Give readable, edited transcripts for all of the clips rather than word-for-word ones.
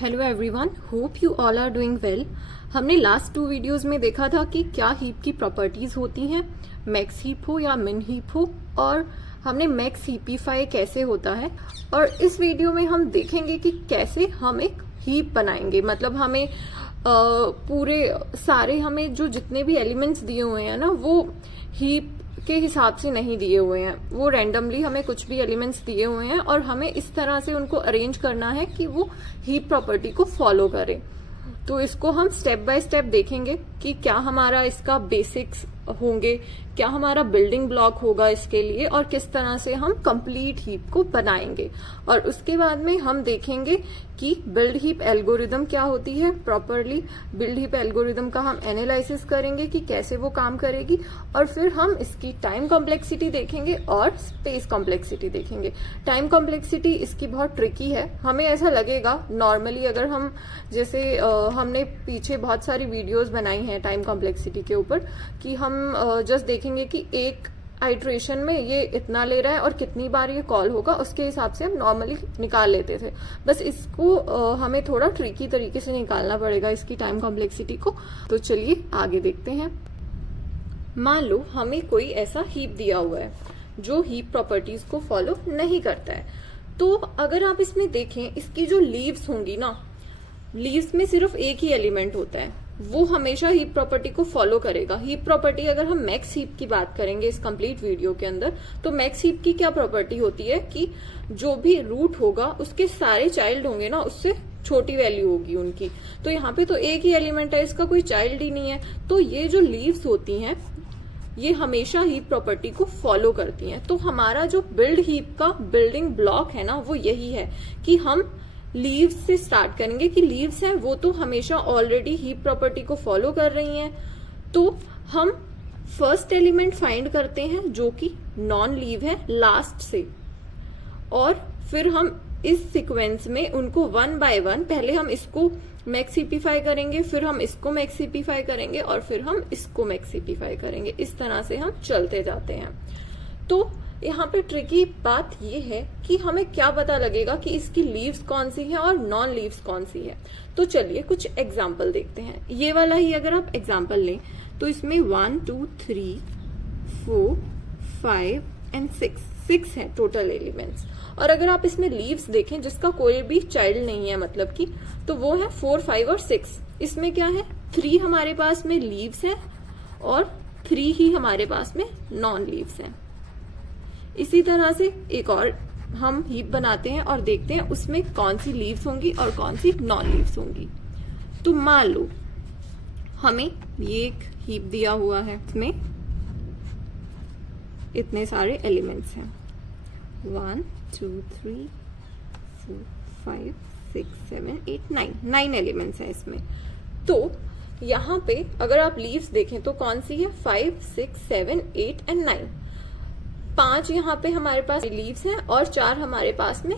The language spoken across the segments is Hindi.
Hello everyone, hope you all are doing well. हमने लास्ट 2 वीडियोस में देखा था कि क्या हीप की प्रॉपर्टीज होती हैं, मैक्स हीप हो या मिन हीप हो, और हमने मैक्स हीपिफाई कैसे होता है। और इस वीडियो में हम देखेंगे कि कैसे हम एक हीप बनाएंगे। मतलब हमें पूरे सारे हमें जो जितने भी एलिमेंट्स दिए हुए हैं ना, वो हीप के हिसाब से नहीं दिए हुए हैं, वो रैंडमली हमें कुछ भी एलिमेंट्स दिए हुए हैं और हमें इस तरह से उनको अरेंज करना है कि वो हीप प्रॉपर्टी को फॉलो करे। तो इसको हम स्टेप बाय स्टेप देखेंगे कि क्या हमारा इसका बेसिक्स होंगे, क्या हमारा बिल्डिंग ब्लॉक होगा इसके लिए, और किस तरह से हम कंप्लीट हीप को बनाएंगे। और उसके बाद में हम देखेंगे कि बिल्ड हीप एल्गोरिदम क्या होती है प्रॉपरली। बिल्ड हीप एल्गोरिदम का हम एनालिसिस करेंगे कि कैसे वो काम करेगी, और फिर हम इसकी टाइम कॉम्प्लेक्सिटी देखेंगे और स्पेस कॉम्प्लेक्सिटी देखेंगे। टाइम कॉम्प्लेक्सिटी इसकी बहुत ट्रिकी है। हमें ऐसा लगेगा नॉर्मली, अगर हम जैसे हमने पीछे बहुत सारी वीडियोस बनाई हैं टाइम कॉम्प्लेक्सिटी के ऊपर, कि हम जस्ट देखेंगे कि एक आइट्रेशन में ये इतना ले रहा है और कितनी बार ये कॉल होगा, उसके हिसाब से हम नॉर्मली निकाल लेते थे। बस इसको हमें थोड़ा ट्रिकी तरीके से निकालना पड़ेगा इसकी टाइम कॉम्प्लेक्सिटी को। तो चलिए आगे देखते हैं। मान लो हमें कोई ऐसा हीप दिया हुआ है जो हीप प्रॉपर्टीज को फॉलो नहीं करता है। तो अगर आप इसमें देखें, इसकी जो लीव्स होंगी ना, लीव्स में सिर्फ एक ही एलिमेंट होता है, वो हमेशा हीप प्रॉपर्टी को फॉलो करेगा। हीप प्रॉपर्टी, अगर हम मैक्स हीप की बात करेंगे इस कंप्लीट वीडियो के अंदर, तो मैक्स हीप की क्या प्रॉपर्टी होती है कि जो भी रूट होगा उसके सारे चाइल्ड होंगे ना, उससे छोटी वैल्यू होगी उनकी। तो यहाँ पे तो एक ही एलिमेंट है, इसका कोई चाइल्ड ही नहीं है। तो ये जो लीव्स होती हैं ये हमेशा हीप प्रॉपर्टी को फॉलो करती हैं। तो हमारा जो बिल्ड हीप का बिल्डिंग ब्लॉक है ना, वो यही है कि हम लीव्स से स्टार्ट करेंगे कि लीव्स हैं वो तो हमेशा ऑलरेडी हीप प्रॉपर्टी को फॉलो कर रही हैं। तो हम फर्स्ट एलिमेंट फाइंड करते हैं जो कि नॉन लीव है लास्ट से, और फिर हम इस सीक्वेंस में उनको वन बाय वन, पहले हम इसको मैक्सिपिफाई करेंगे, फिर हम इसको मैक्सिपिफाई करेंगे, और फिर हम इसको मैक्सिपिफाई करेंगे। इस तरह से हम चलते जाते हैं। तो यहाँ पे ट्रिकी बात ये है कि हमें क्या पता लगेगा कि इसकी लीव्स कौन सी है और नॉन लीव्स कौन सी है। तो चलिए कुछ एग्जाम्पल देखते हैं। ये वाला ही अगर आप एग्जाम्पल लें तो इसमें 1 2 3 4 5 एंड 6 है टोटल एलिमेंट्स। और अगर आप इसमें लीव्स देखें जिसका कोई भी चाइल्ड नहीं है, मतलब कि, तो वो है 4 5 और 6। इसमें क्या है, 3 हमारे पास में लीव्स है और 3 ही हमारे पास में नॉन लीव्स हैं। इसी तरह से एक और हम हीप बनाते हैं और देखते हैं उसमें कौन सी लीव्स होंगी और कौन सी नॉन लीव्स होंगी। तो मान लो हमें ये एक हीप दिया हुआ है, इसमें इतने सारे एलिमेंट्स हैं, 1 2 3 4 5 6 7 8 9 एलिमेंट्स हैं इसमें। तो यहाँ पे अगर आप लीव्स देखें तो कौन सी है, 5 6 7 8 एंड 9। 5 यहाँ पे हमारे पास लीव्स हैं और 4 हमारे पास में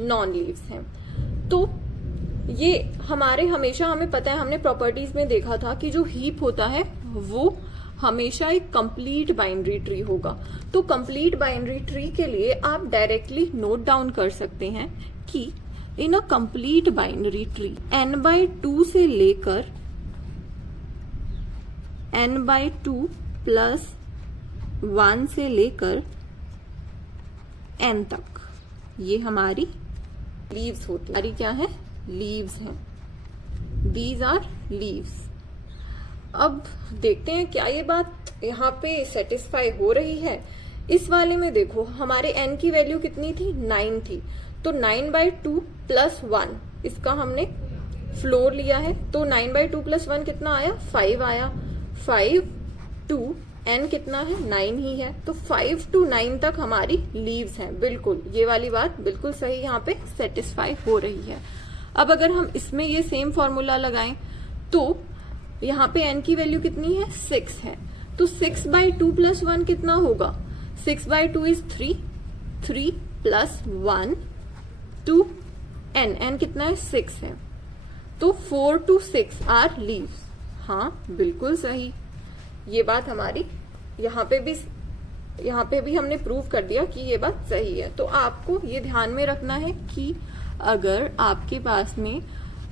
नॉन लीव्स हैं। तो ये हमारे हमेशा, हमें पता है, हमने प्रॉपर्टीज में देखा था कि जो हीप होता है वो हमेशा एक कंप्लीट बाइनरी ट्री होगा। तो कंप्लीट बाइनरी ट्री के लिए आप डायरेक्टली नोट डाउन कर सकते हैं कि in a complete binary tree n/2 से लेकर n/2 प्लस 1 से लेकर n तक ये हमारी लीव्स होती है। हमारी क्या है, लीव्स हैं। These are leaves. अब देखते हैं क्या ये बात यहाँ पे सेटिस्फाई हो रही है। इस वाले में देखो हमारे n की वैल्यू कितनी थी, 9 थी। तो 9/2 प्लस 1 इसका हमने फ्लोर लिया है। तो 9/2 प्लस 1 कितना आया, 5 आया। 5 2 n कितना है, 9 ही है। तो 5 to 9 तक हमारी लीव्स हैं। बिल्कुल ये वाली बात बिल्कुल सही यहाँ पे सेटिस्फाई हो रही है। अब अगर हम इसमें ये सेम फॉर्मूला लगाएं तो यहाँ पे n की वैल्यू कितनी है, 6 है। तो 6/2 प्लस 1 कितना होगा, 6/2 इज 3, 3 प्लस 1 2 n कितना है, 6 है। तो 4 to 6 आर लीव्स। हाँ बिल्कुल सही, ये बात हमारी यहाँ पे भी हमने प्रूव कर दिया कि ये बात सही है। तो आपको ये ध्यान में रखना है कि अगर आपके पास में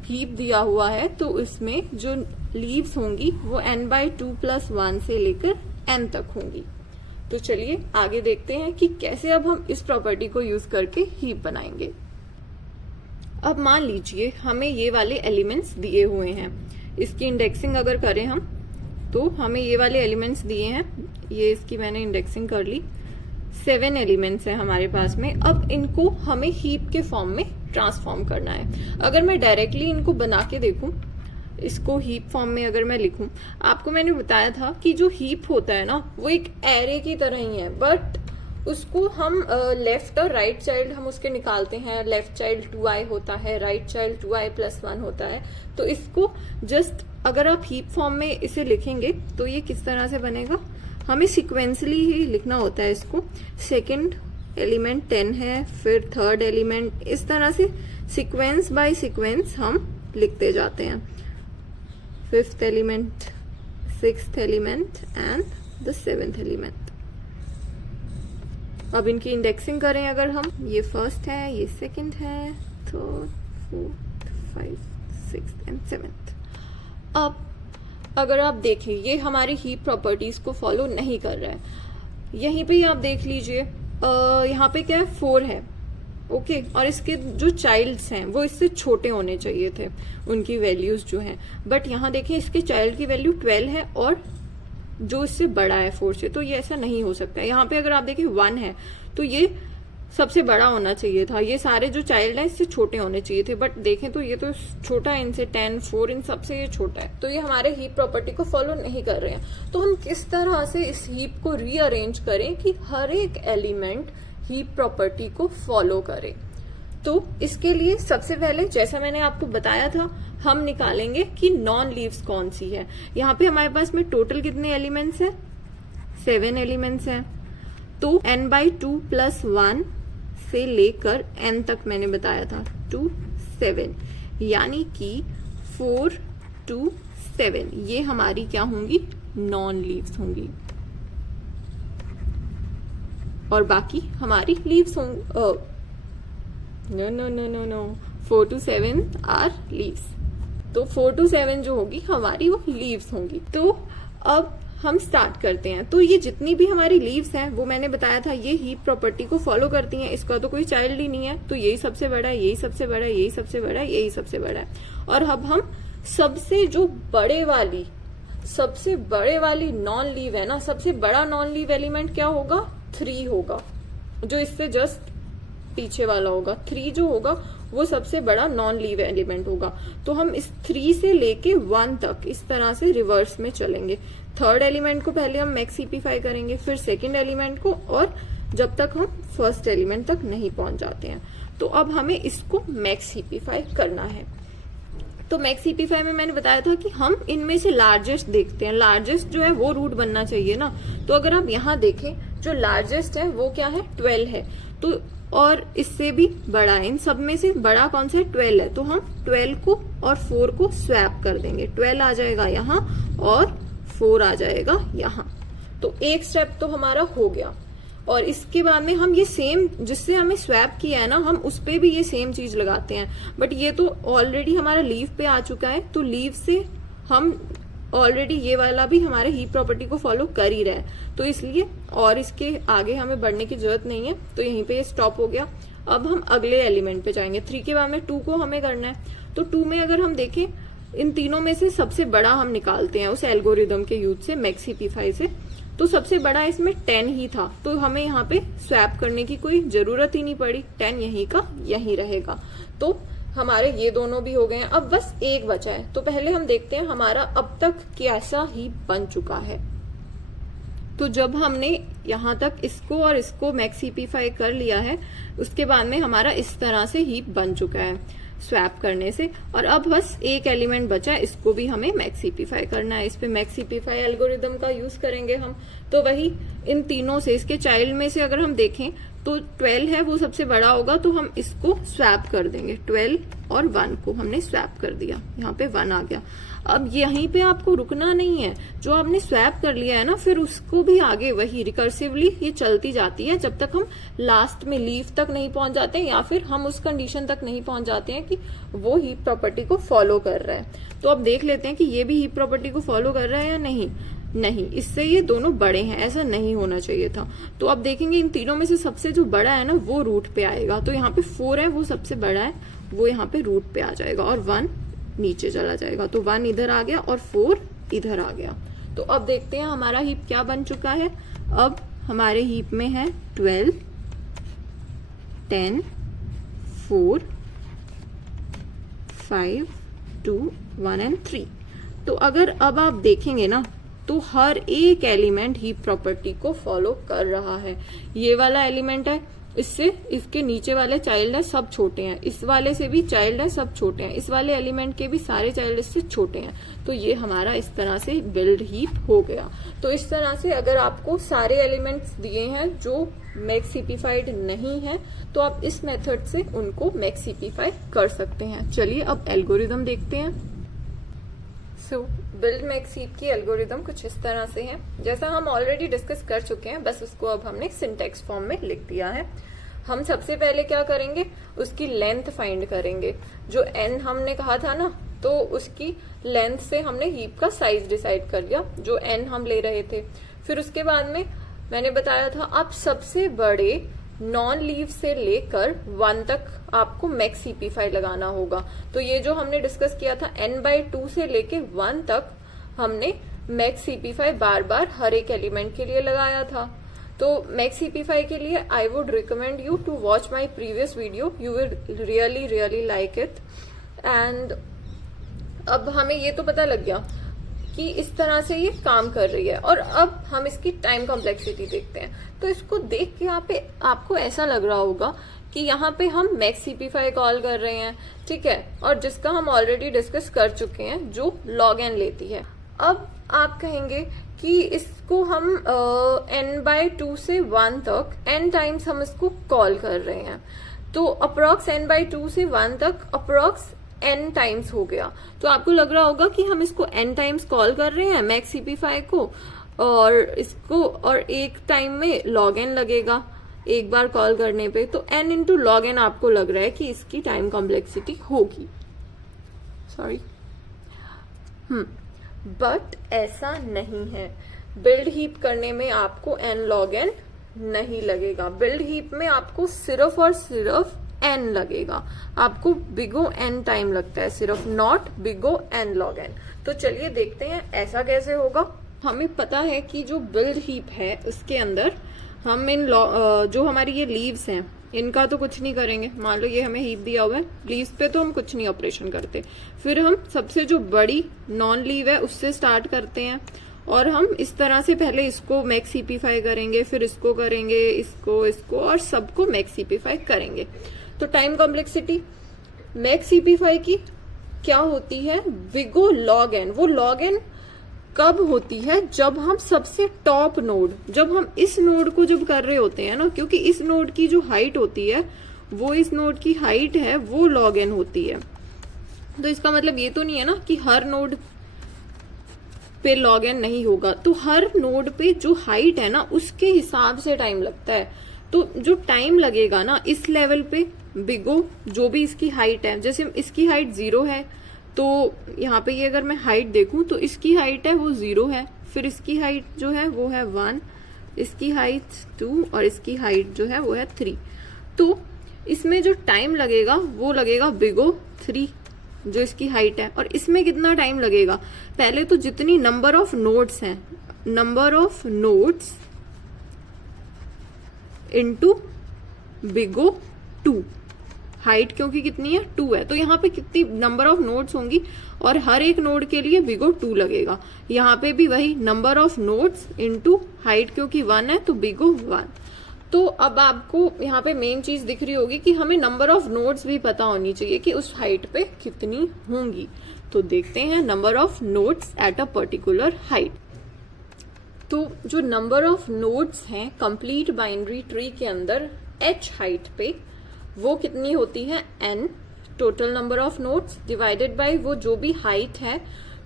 हीप दिया हुआ है तो इसमें जो लीव्स होंगी वो n/2+1 से लेकर n तक होंगी। तो चलिए आगे देखते हैं कि कैसे अब हम इस प्रॉपर्टी को यूज करके हीप बनाएंगे। अब मान लीजिए हमें ये वाले एलिमेंट्स दिए हुए हैं, इसकी इंडेक्सिंग अगर करें हम तो हमें ये वाले एलिमेंट्स दिए हैं, ये इसकी मैंने इंडेक्सिंग कर ली, 7 एलिमेंट्स हैं हमारे पास में। अब इनको हमें हीप के फॉर्म में ट्रांसफॉर्म करना है। अगर मैं डायरेक्टली इनको बना के देखूं, इसको हीप फॉर्म में अगर मैं लिखूं, आपको मैंने बताया था कि जो हीप होता है ना वो एक एरे की तरह ही है, बट उसको हम लेफ्ट और राइट चाइल्ड हम उसके निकालते हैं। लेफ्ट चाइल्ड 2i होता है, राइट चाइल्ड 2i+1 होता है। तो इसको जस्ट अगर आप हीप फॉर्म में इसे लिखेंगे तो ये किस तरह से बनेगा, हमें सिक्वेंसली ही लिखना होता है इसको। सेकंड एलिमेंट 10 है, फिर थर्ड एलिमेंट, इस तरह से सीक्वेंस बाय सीक्वेंस हम लिखते जाते हैं। Fifth element, sixth element and the 7th element. अब इनकी इंडेक्सिंग करें अगर हम, ये फर्स्ट है, ये सेकंड है, थर्ड, फोर्थ, 5, 6 एंड 7th। अब अगर आप देखें ये हमारी हीप प्रॉपर्टीज को फॉलो नहीं कर रहा है। यहीं पे ही आप देख लीजिए, यहाँ पे क्या है, 4 है, ओके, और इसके जो चाइल्ड्स हैं वो इससे छोटे होने चाहिए थे, उनकी वैल्यूज जो हैं, बट यहाँ देखें इसके चाइल्ड की वैल्यू 12 है और जो इससे बड़ा है 4 से, तो ये ऐसा नहीं हो सकता है। यहाँ पे अगर आप देखें 1 है तो ये सबसे बड़ा होना चाहिए था, ये सारे जो चाइल्ड है इससे छोटे होने चाहिए थे, बट देखें तो ये तो छोटा है इनसे, 10, 4, इन सबसे ये छोटा है, तो ये हमारे हीप प्रॉपर्टी को फॉलो नहीं कर रहे हैं। तो हम किस तरह से इस हीप को रीअरेंज करें कि हर एक एलिमेंट हीप प्रॉपर्टी को फॉलो करे। तो इसके लिए सबसे पहले जैसा मैंने आपको बताया था, हम निकालेंगे कि नॉन लीव्स कौन सी है। यहाँ पे हमारे पास में टोटल कितने एलिमेंट्स हैं, 7 एलिमेंट्स हैं। तो n/2+1 से लेकर n तक मैंने बताया था 2, 7, यानी कि 4 to 7 ये हमारी क्या होंगी, नॉन लीव्स होंगी, और बाकी हमारी लीव्स होंगी। No 4 to 7 are leaves. तो 4 to 7 जो होगी हमारी वो लीव्स होंगी। तो अब हम स्टार्ट करते हैं। तो ये जितनी भी हमारी लीव्स हैं वो मैंने बताया था ये हीप प्रॉपर्टी को फॉलो करती हैं, इसका तो कोई चाइल्ड ही नहीं है, तो यही सबसे बड़ा है, यही सबसे बड़ा है, यही सबसे बड़ा है, यही सबसे बड़ा है। और अब हम सबसे जो सबसे बड़े वाली नॉन लीव है ना, सबसे बड़ा नॉन लीव एलिमेंट क्या होगा, 3 होगा, जो इससे जस्ट पीछे वाला होगा। 3 जो होगा वो सबसे बड़ा नॉन लीव एलिमेंट होगा। तो हम इस 3 से लेके 1 तक इस तरह से रिवर्स में चलेंगे। थर्ड एलिमेंट को पहले हम मैक्स हीपिफाई करेंगे, फिर सेकंड एलिमेंट को, और जब तक हम फर्स्ट एलिमेंट तक नहीं पहुंच जाते हैं। तो अब हमें इसको मैक्स हीपिफाई करना है। तो मैक्स हीपिफाई में मैंने बताया था कि हम इनमें से लार्जेस्ट देखते हैं, लार्जेस्ट जो है वो रूट बनना चाहिए ना। तो अगर आप यहाँ देखें जो लार्जेस्ट है वो क्या है, 12 है, तो और इससे भी बड़ा है, इन सब में से बड़ा कौन सा है, 12 है। तो हम 12 को और 4 को स्वैप कर देंगे, 12 आ जाएगा यहाँ और 4 आ जाएगा यहाँ। तो एक स्टेप तो हमारा हो गया, और इसके बाद में हम ये सेम जिससे हमें स्वैप किया है ना, हम उस पे भी ये सेम चीज लगाते हैं, बट ये तो ऑलरेडी हमारा लीव पे आ चुका है, तो लीव से हम ऑलरेडी ये वाला भी हमारे हीप प्रॉपर्टी को फॉलो कर ही रहा है, तो इसलिए और इसके आगे हमें बढ़ने की जरूरत नहीं है। तो यहीं पे ये स्टॉप हो गया। अब हम अगले एलिमेंट पे जाएंगे। 3 के बाद में 2 को हमें करना है। तो 2 में अगर हम देखें, इन तीनों में से सबसे बड़ा हम निकालते हैं उस एल्गोरिदम के यूज से, मैक्स हीपिफाई से। तो सबसे बड़ा इसमें 10 ही था, तो हमें यहाँ पे स्वैप करने की कोई जरूरत ही नहीं पड़ी, 10 यहीं का यहीं रहेगा। तो हमारे ये दोनों भी हो गए हैं। अब बस एक बचा है, तो पहले हम देखते हैं हमारा अब तक कैसा हीप बन चुका है। तो जब हमने यहाँ तक इसको और इसको मैक्स हीपिफाई कर लिया है, उसके बाद में हमारा इस तरह से हीप बन चुका है स्वैप करने से। और अब बस एक एलिमेंट बचा है, इसको भी हमें मैक्स हीपिफाई करना है। इस पे मैक्स हीपिफाई एल्गोरिदम का यूज करेंगे हम। तो वही इन तीनों से, इसके चाइल्ड में से अगर हम देखें तो 12 है वो सबसे बड़ा होगा, तो हम इसको स्वैप कर देंगे। 12 और 1 को हमने स्वैप कर दिया, यहाँ पे 1 आ गया। अब यहीं पे आपको रुकना नहीं है, जो आपने स्वैप कर लिया है ना, फिर उसको भी आगे वही रिकर्सिवली ये चलती जाती है जब तक हम लास्ट में लीफ तक नहीं पहुंच जाते हैं, या फिर हम उस कंडीशन तक नहीं पहुंच जाते हैं कि वो हीप प्रॉपर्टी को फॉलो कर रहा है। तो अब देख लेते हैं कि ये भी हीप प्रॉपर्टी को फॉलो कर रहा है या नहीं, इससे ये दोनों बड़े हैं, ऐसा नहीं होना चाहिए था। तो अब देखेंगे इन तीनों में से सबसे जो बड़ा है ना वो रूट पे आएगा। तो यहाँ पे 4 है वो सबसे बड़ा है, वो यहाँ पे रूट पे आ जाएगा और 1 नीचे चला जाएगा। तो 1 इधर आ गया और 4 इधर आ गया। तो अब देखते हैं हमारा हीप क्या बन चुका है। अब हमारे हीप में है 12, 10, 4, 5, 2, 1 एंड 3। तो अगर अब आप देखेंगे ना तो हर एक एलिमेंट हीप प्रॉपर्टी को फॉलो कर रहा है। ये वाला एलिमेंट है, इससे इसके नीचे वाले चाइल्ड है सब छोटे हैं, इस वाले से भी चाइल्ड है सब छोटे हैं, इस वाले एलिमेंट के भी सारे चाइल्ड इससे छोटे हैं। तो ये हमारा इस तरह से बिल्ड हीप हो गया। तो इस तरह से अगर आपको सारे एलिमेंट्स दिए हैं जो मैक्स हीपिफाइड नहीं है, तो आप इस मेथड से उनको मैक्स हीपिफाई कर सकते हैं। चलिए अब एल्गोरिदम देखते हैं। बिल्ड मैक्स हीप की एल्गोरिदम कुछ इस तरह से है, जैसा हम ऑलरेडी डिस्कस कर चुके हैं, बस उसको अब हमने सिंटेक्स फॉर्म में लिख दिया है। हम सबसे पहले क्या करेंगे, उसकी लेंथ फाइंड करेंगे। जो n हमने कहा था ना, तो उसकी लेंथ से हमने हीप का साइज डिसाइड कर लिया, जो n हम ले रहे थे। फिर उसके बाद में मैंने बताया था आप सबसे बड़े नॉन लीव से लेकर 1 तक आपको मैक्स हीपिफाई लगाना होगा। तो ये जो हमने डिस्कस किया था n/2 से लेके 1 तक हमने मैक्स हीपिफाई बार बार हर एक एलिमेंट के लिए लगाया था। तो मैक्स हीपिफाई के लिए I would recommend you to watch my previous video, you will really like it. And अब हमें ये तो पता लग गया कि इस तरह से ये काम कर रही है। और अब हम इसकी टाइम कॉम्प्लेक्सिटी देखते हैं। तो इसको देख के यहाँ पे आपको ऐसा लग रहा होगा कि यहाँ पे हम मैक्स हीपिफाई कॉल कर रहे हैं, ठीक है, और जिसका हम ऑलरेडी डिस्कस कर चुके हैं, जो log n लेती है। अब आप कहेंगे कि इसको हम n/2 से 1 तक n टाइम्स हम इसको कॉल कर रहे हैं। तो अप्रोक्स n/2 से 1 तक अप्रोक्स n टाइम्स हो गया। तो आपको लग रहा होगा कि हम इसको n टाइम्स कॉल कर रहे हैं मैक्स हीपिफाई को, और इसको और एक टाइम में log n लगेगा एक बार कॉल करने पे। तो n इंटू log n आपको लग रहा है कि इसकी टाइम कॉम्प्लेक्सिटी होगी, सॉरी बट ऐसा नहीं है। बिल्ड हीप करने में आपको n log n नहीं लगेगा। बिल्ड हीप में आपको सिर्फ और सिर्फ n लगेगा, आपको बिगो n टाइम लगता है सिर्फ, not big O n log n। तो चलिए देखते हैं ऐसा कैसे होगा। हमें पता है कि जो बिल्ड हीप है उसके अंदर हम इन जो हमारी ये लीव्स हैं इनका तो कुछ नहीं करेंगे। मान लो ये हमें हीप दिया हुआ है, लीव्स पे तो हम कुछ नहीं ऑपरेशन करते। फिर हम सबसे जो बड़ी नॉन लीव है उससे स्टार्ट करते हैं, और हम इस तरह से पहले इसको मैक्स हीपिफाई करेंगे, फिर इसको करेंगे, इसको और सबको मैक्स हीपिफाई करेंगे। तो टाइम कॉम्प्लेक्सिटी मैक्स हीपिफाई की क्या होती है, बिगो log n। वो log n कब होती है, जब हम सबसे टॉप नोड, जब हम इस नोड को जब कर रहे होते हैं ना, क्योंकि इस नोड की जो हाइट होती है वो इस नोड की हाइट है, वो log n होती है। तो इसका मतलब ये तो नहीं है ना कि हर नोड पे log n नहीं होगा। तो हर नोड पे जो हाइट है ना उसके हिसाब से टाइम लगता है। तो जो टाइम लगेगा ना इस लेवल पे बिगो जो भी इसकी हाइट है, जैसे इसकी हाइट 0 है, तो यहाँ पे ये अगर मैं हाइट देखूं तो इसकी हाइट है वो 0 है, फिर इसकी हाइट जो है वो है 1, इसकी हाइट 2 और इसकी हाइट जो है वो है 3। तो इसमें जो टाइम लगेगा वो लगेगा बिगो 3 जो इसकी हाइट है। और इसमें कितना टाइम लगेगा, पहले तो जितनी नंबर ऑफ नोड्स हैं, number of nodes into big O 2, height क्योंकि कितनी है 2 है, तो यहाँ पे कितनी नंबर ऑफ नोड्स होंगी, और हर एक नोड के लिए बिगो 2 लगेगा। यहाँ पे भी वही number of nodes into height क्योंकि 1 है तो बिगो 1। तो अब आपको यहाँ पे मेन चीज दिख रही होगी कि हमें नंबर ऑफ नोड्स भी पता होनी चाहिए कि उस हाइट पे कितनी होंगी। तो देखते हैं number of nodes at a particular height. तो जो नंबर ऑफ नोड्स हैं कंप्लीट बाइनरी ट्री के अंदर h हाइट पे वो कितनी होती है, n total number of nodes divided by वो जो भी हाइट है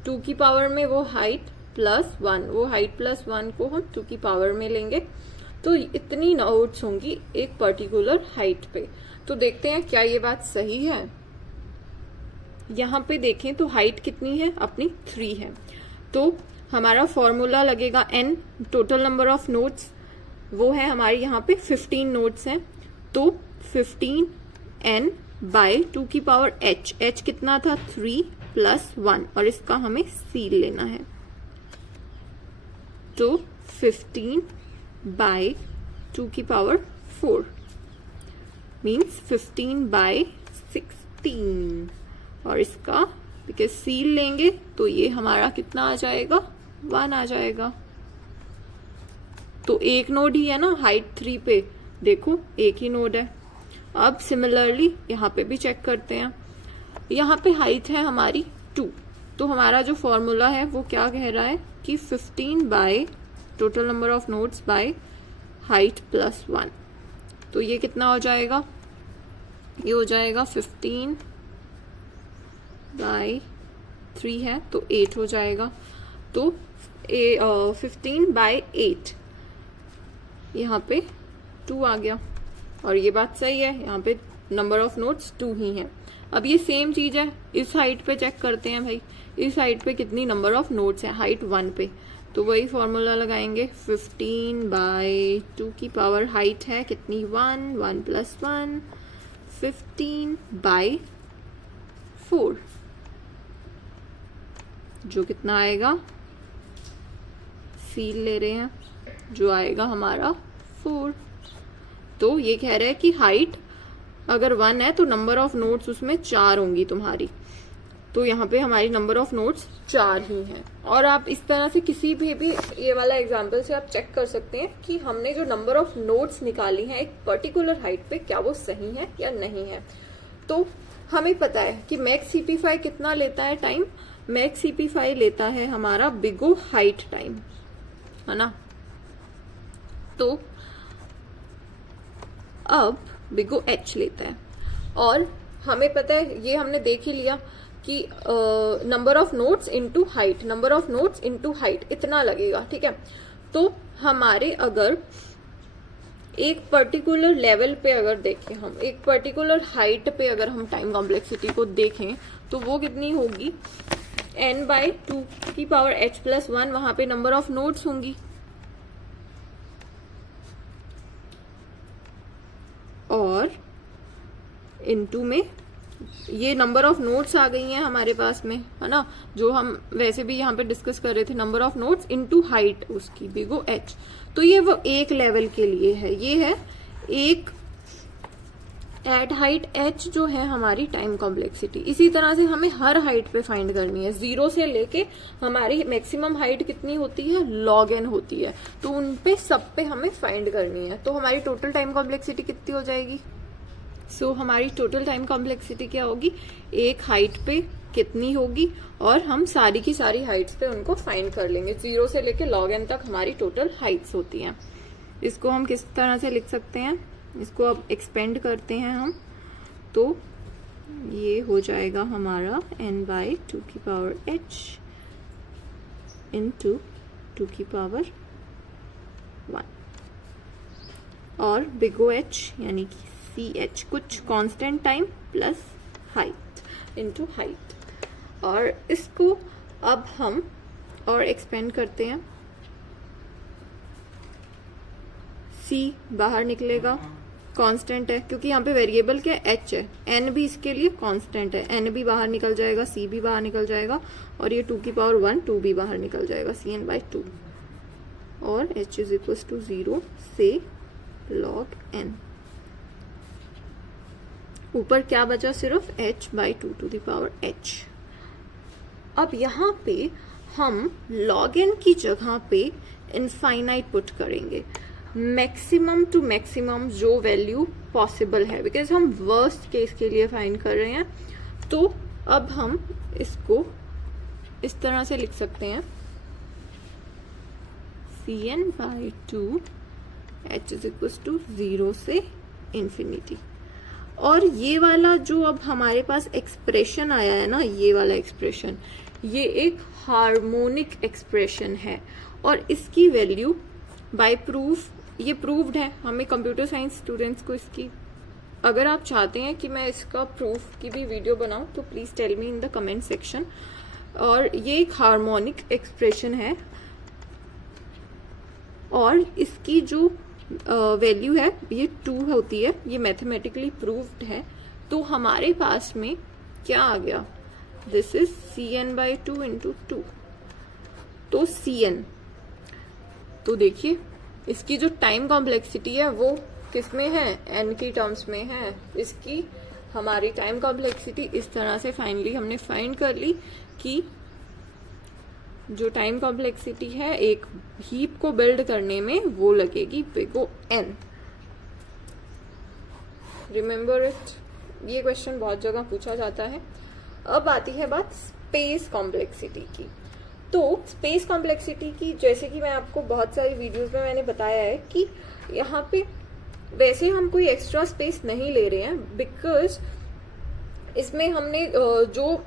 2 की पावर में वो हाइट प्लस 1, वो हाइट प्लस 1 को हम 2 की पावर में लेंगे, तो इतनी नोड्स होंगी एक पर्टिकुलर हाइट पे। तो देखते हैं क्या ये बात सही है। यहाँ पे देखें तो हाइट कितनी है अपनी 3 है, तो हमारा फॉर्मूला लगेगा n total number of nodes, वो है हमारे यहाँ पे 15 नोड्स हैं, तो 15n बाय 2 की पावर h कितना था 3 प्लस 1 और इसका हमें c लेना है, तो 15 बाय 2 की पावर 4 मीन्स 15 बाय 16 और इसका बिकॉज सील लेंगे तो ये हमारा कितना आ जाएगा 1 आ जाएगा। तो एक नोड ही है ना हाइट 3 पे, देखो एक ही नोड है। अब सिमिलरली यहाँ पे भी चेक करते हैं, यहाँ पे हाइट है हमारी 2, तो हमारा जो फॉर्मूला है वो क्या कह रहा है कि 15 by total number of nodes by height plus 1, तो ये कितना हो जाएगा, ये हो जाएगा 15 बाय 3 है तो 8 हो जाएगा, तो 15 बाय 8 यहाँ पे 2 आ गया और ये बात सही है, यहाँ पे नंबर ऑफ नोड्स 2 ही हैं। अब ये सेम चीज है इस हाइट पे चेक करते हैं भाई, इस हाइट पे कितनी नंबर ऑफ नोड्स है हाइट 1 पे, तो वही फॉर्मूला लगाएंगे 15 बाय 2 की पावर हाइट है कितनी 1, 1 प्लस 1, 15 बाय 4 जो कितना आएगा, सील ले रहे हैं, जो आएगा हमारा 4। तो ये कह रहे हैं कि हाइट अगर 1 है तो नंबर ऑफ नोड्स उसमें 4 होंगी तुम्हारी, तो यहाँ पे हमारी नंबर ऑफ नोड्स 4 ही हैं। और आप इस तरह से किसी भी ये वाला एग्जांपल से आप चेक कर सकते हैं कि हमने जो नंबर ऑफ नोड्स निकाली हैं एक पर्टिकुलर हाइट पे क्या वो सही है या नहीं है। तो हमें पता है कि मैक्स CP5 कितना लेता है टाइम, मैक्स CP5 लेता है हमारा बिगो हाइट टाइम, है ना। तो अब बिगो h लेता है और हमें पता है, ये हमने देख ही लिया कि number of nodes into height, number of nodes into height इतना लगेगा, ठीक है। तो हमारे अगर एक पर्टिकुलर लेवल पे अगर देखें, हम एक पर्टिकुलर हाइट पे अगर हम टाइम कॉम्प्लेक्सिटी को देखें तो वो कितनी होगी n बाय 2 की पावर h प्लस 1, वहां पे नंबर ऑफ नोड्स होंगी और इनटू में ये नंबर ऑफ नोड्स आ गई हैं हमारे पास में, है ना, जो हम वैसे भी यहाँ पे डिस्कस कर रहे थे, number of nodes into height उसकी बिगो h। तो ये वो एक लेवल के लिए है, ये है एक एट हाइट h जो है हमारी टाइम कॉम्प्लेक्सिटी। इसी तरह से हमें हर हाइट पे फाइंड करनी है, 0 से लेके हमारी मैक्सिमम हाइट कितनी होती है log n होती है, तो उन पे सब पे हमें फाइंड करनी है। तो हमारी टोटल टाइम कॉम्प्लेक्सिटी कितनी हो जाएगी, सो हमारी टोटल टाइम कॉम्प्लेक्सिटी क्या होगी, एक हाइट पे कितनी होगी और हम सारी की सारी हाइट्स पे उनको फाइंड कर लेंगे, 0 से लेके log n तक हमारी टोटल हाइट्स होती हैं। इसको हम किस तरह से लिख सकते हैं, इसको अब एक्सपेंड करते हैं हम, तो ये हो जाएगा हमारा n बाय 2 की पावर h इंटू 2 की पावर 1 और बिगो h यानी कि CH कुछ constant time plus height into height. और इसको अब हम और एक्सपेंड करते हैं, C बाहर निकलेगा, कांस्टेंट है क्योंकि यहाँ पे वेरिएबल क्या h है, n भी इसके लिए कांस्टेंट है, n भी बाहर निकल जाएगा, C भी बाहर निकल जाएगा और ये 2 की पावर 1 2 भी बाहर निकल जाएगा, Cn बाय 2 और h इज इक्वल टू 0 से log n। ऊपर क्या बचा, सिर्फ h by 2 to the power h। अब यहाँ पे हम log n की जगह पे इनफाइनाइट पुट करेंगे, मैक्सिमम टू मैक्सिमम जो वैल्यू पॉसिबल है, बिकॉज हम वर्स्ट केस के लिए फाइंड कर रहे हैं। तो अब हम इसको इस तरह से लिख सकते हैं, Cn by 2 h is equal to 0 से इन्फिनिटी। और ये वाला जो अब हमारे पास एक्सप्रेशन आया है ना, ये वाला एक्सप्रेशन, ये एक हार्मोनिक एक्सप्रेशन है और इसकी वैल्यू बाय प्रूफ, ये प्रूव्ड है। हमें कंप्यूटर साइंस स्टूडेंट्स को इसकी, अगर आप चाहते हैं कि मैं इसका प्रूफ की भी वीडियो बनाऊं तो please tell me in the comment section. और ये एक हार्मोनिक एक्सप्रेशन है और इसकी जो वैल्यू है ये 2 होती है, ये मैथमेटिकली प्रूव्ड है। तो हमारे पास में क्या आ गया, दिस इज Cn/2 इंटू 2। तो Cn, तो देखिए इसकी जो टाइम कॉम्प्लेक्सिटी है वो किसमें है, n की टर्म्स में है। इसकी हमारी टाइम कॉम्प्लेक्सिटी इस तरह से फाइनली हमने फाइंड कर ली कि जो टाइम कॉम्प्लेक्सिटी है एक हीप को बिल्ड करने में वो लगेगी big O N। Remember it, ये क्वेश्चन बहुत जगह पूछा जाता है। अब आती है बात स्पेस कॉम्प्लेक्सिटी की। तो स्पेस कॉम्प्लेक्सिटी की, जैसे कि मैं आपको बहुत सारी वीडियोस में मैंने बताया है कि यहाँ पे वैसे हम कोई एक्स्ट्रा स्पेस नहीं ले रहे हैं, बिकॉज इसमें हमने जो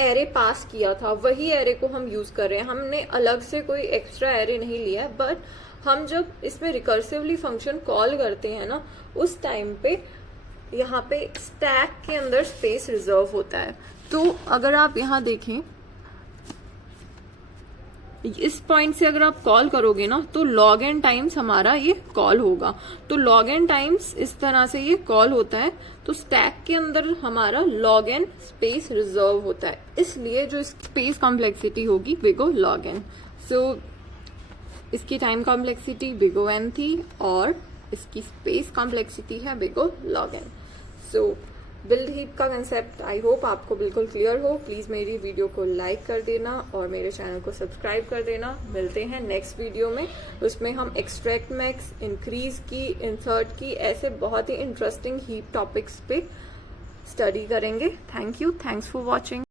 एरे पास किया था वही एरे को हम यूज कर रहे हैं। हमने अलग से कोई एक्स्ट्रा एरे नहीं लिया है, बट हम जब इसमें रिकर्सिवली फंक्शन कॉल करते हैं ना, उस टाइम पे यहाँ पे स्टैक के अंदर स्पेस रिजर्व होता है। तो अगर आप यहाँ देखें, इस पॉइंट से अगर आप कॉल करोगे ना तो log n टाइम्स हमारा ये कॉल होगा। तो log n टाइम्स इस तरह से ये कॉल होता है, तो स्टैक के अंदर हमारा log n स्पेस रिजर्व होता है, इसलिए जो स्पेस कॉम्प्लेक्सिटी होगी बिग O log n। सो इसकी time complexity big O n थी और इसकी स्पेस कॉम्प्लेक्सिटी है बिग O log n। सो बिल्ड हीप का कंसेप्ट आई होप आपको बिल्कुल क्लियर हो। प्लीज मेरी वीडियो को लाइक कर देना और मेरे चैनल को सब्सक्राइब कर देना। मिलते हैं नेक्स्ट वीडियो में, उसमें हम एक्सट्रैक्ट मैक्स, इंक्रीज की, इंसर्ट की, ऐसे बहुत ही इंटरेस्टिंग हीप टॉपिक्स पे स्टडी करेंगे। Thank you, thanks for watching.